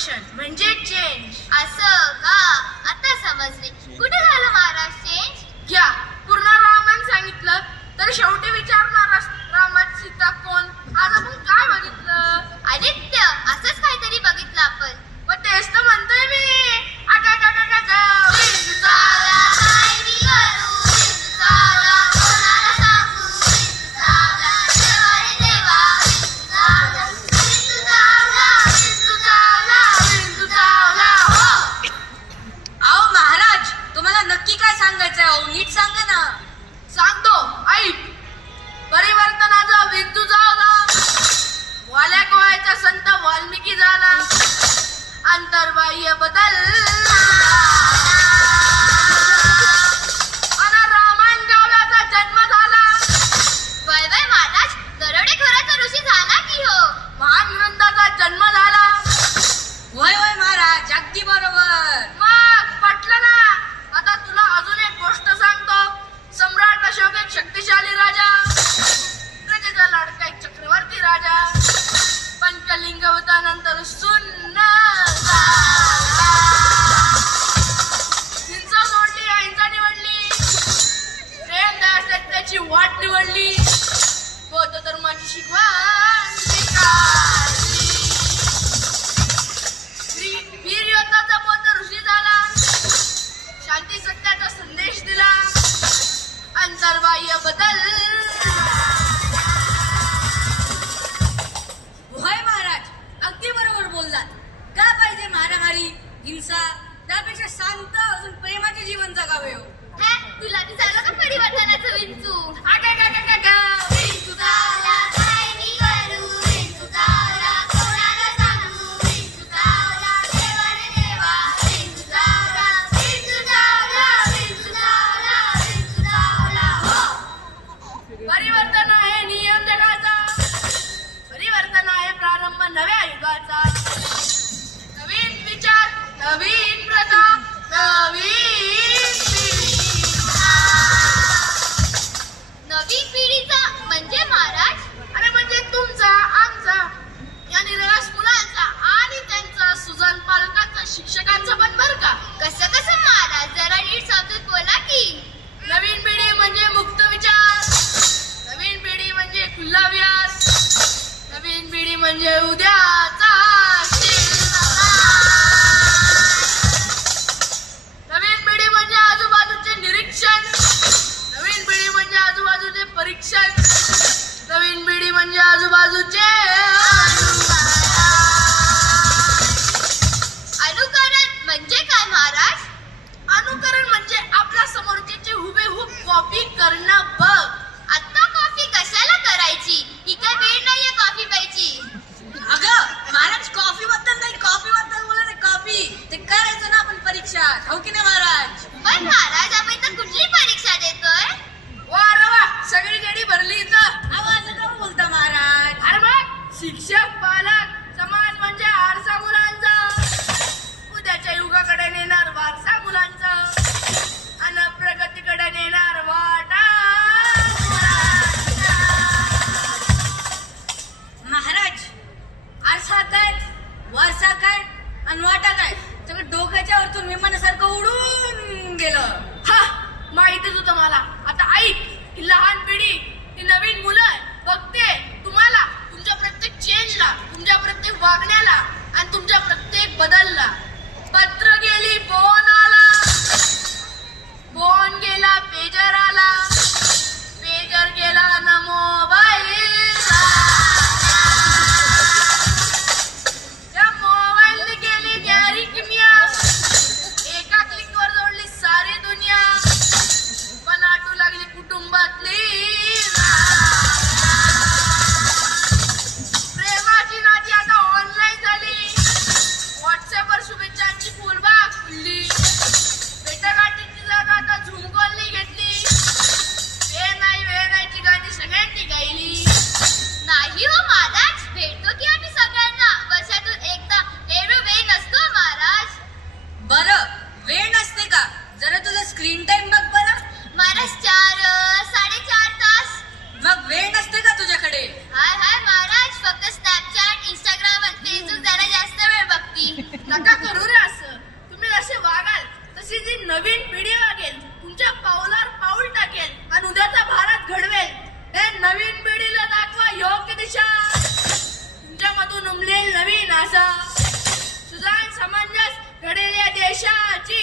Transformation म्हणजे change. असं का? आता समजले. कुठे झालं महाराज चेंज? घ्या पूर्ण रामायण सांगितलं तर शेवटी विचारणार रामात सीता कोण. आज आपण काय बघितलं? आदित्य, असंच काहीतरी बघितलं आपण. मग तेच तर म्हणतोय मी. अहो महाराज, तुम्हाला नक्की काय सांगायचं आहे? नीट सांगा ना. सांगतो ऐक. परिवर्तनाचा बिंदू झाला, वाल्या कोळ्याचा संत वाल्मिकी झाला, अंतर्बाह्य बदल आणि रामायण काव्याचा जन्म झाला. वय वय महाराज, दरोडेखोराचा ऋषी झाला की हो. महान ग्रंथाचा जन्म झाला. होय होय महाराज, अगदी बरोबर. मग पटलं ना. आता तुला अजून एक गोष्ट सांगतो. सम्राट अशोक एक शक्तिशाली राजा, प्रजेचा लाडका एक चक्रवर्ती राजा, पण कलिंग होतानंतर सुन्न हिंसा सोडली, अहिंसा निवडली, प्रेम दया सत्याची वाट निवडली, बौद्ध धर्माची शिकवण स्वीकारली. वीर योद्धाचा बौद्ध ऋषी झाला, शांती सत्याचा संदेश दिला, अंतर्बाह्य बदल. होय महाराज, अगदी बरोबर बोललात. का पाहिजे मारामारी, हिंसा? त्यापेक्षा शांत अजून प्रेमाचे जीवन जगावे हो. हे, तुला बी झालं का परिवर्तनाचं विंचू? विंचू चावला, काय मी करू? विंचू चावला, कोणाला सांगू? विंचू चावला, देवा रे देवा. विंचू चावला, विंचू चावला, विंचू चावला, विंचू चावला. हो. परिवर्तन आहे नियम जगाचा, परिवर्तन आहे प्रारंभ नव्या युगाचा. नवीन विचार, नवीन प्रथा, नवीन पिढी. नवीन पिढीचा म्हणजे महाराज? अरे म्हणजे तुमचा, आमचा, या निराश मुलांचा आणि त्यांचा, सुजाण पालकांचा, शिक्षकांचा पण बरं का. कसं कसं महाराज? जरा नीट समजून बोला की. नवीन पिढी म्हणजे मुक्त विचार, नवीन पिढी म्हणजे खुला व्यास, नवीन पिढी म्हणजे उद्याचा नवीन पिढी म्हणजे आजूबाजूचे निरीक्षण, नवीन पिढी म्हणजे आजूबाजूचे परीक्षण, नवीन पिढी म्हणजे आजूबाजूचे अनुकरण म्हणजे काय महाराज? अनुकरण म्हणजे आपल्या समोरच्याची हुबेहूब कॉपी करणं. बघ, आता कॉफी कशाला करायची? ही काय वेळ नाहीये कॉफी प्यायची. अगं महाराज, कॉफी बद्दल नाही, कॉफी बद्दल बोला नाही. कॉफी ते करायचं ना आपण परीक्षात, हो की नाही महाराज? पण महाराज, आपण तर कुठली परीक्षा देतोय? वा रे वा, सगळी गडी भरली इथं. आवाज का बोलता महाराज? अरे मग शिक्षक, पालक, समाज म्हणजे आरसा मुलांचा, उद्याच्या युगाकडे नेणार वारसा मुलांचा, आणि प्रगतीकडे नेणार वाटा मुलांचा. महाराज, आरसा काय, वारसा काय आणि वाटा काय, सगळं डोक्याच्या वरतून विमानासारखं उडून गेलं. हा, माहितीच होतं मला. आता ऐक, ही लहान पिढी, ही नवीन मुलं बघते तुम्हाला, तुमच्या प्रत्येक चेंजला, तुमच्या प्रत्येक वागण्याला आणि तुमच्या प्रत्येक बदलला. पत्र गेली, फोन आला, फोन गेला, पेजर आला, पेजर गेला ना मोबाईल, त्या मोबाईलने गेली गॅरी किमिया, एका क्लिकवर जोडली सारी दुनिया, पण आठवू लागली कुटुंबातली प्रेमाची नाती आता ऑनलाईन झाली. व्हॉट्सअपवर शुभेच्छा जशी जी नवीन पिढी वागेल तुमच्या पावलावर पाऊल टाकेल आणि उद्याचा भारत घडवेल हे नवीन पिढीला दाखवा योग्य दिशा. तुमच्यामधून उमलेल नवीन आशा सुजाण समंजस घडेल या देशाची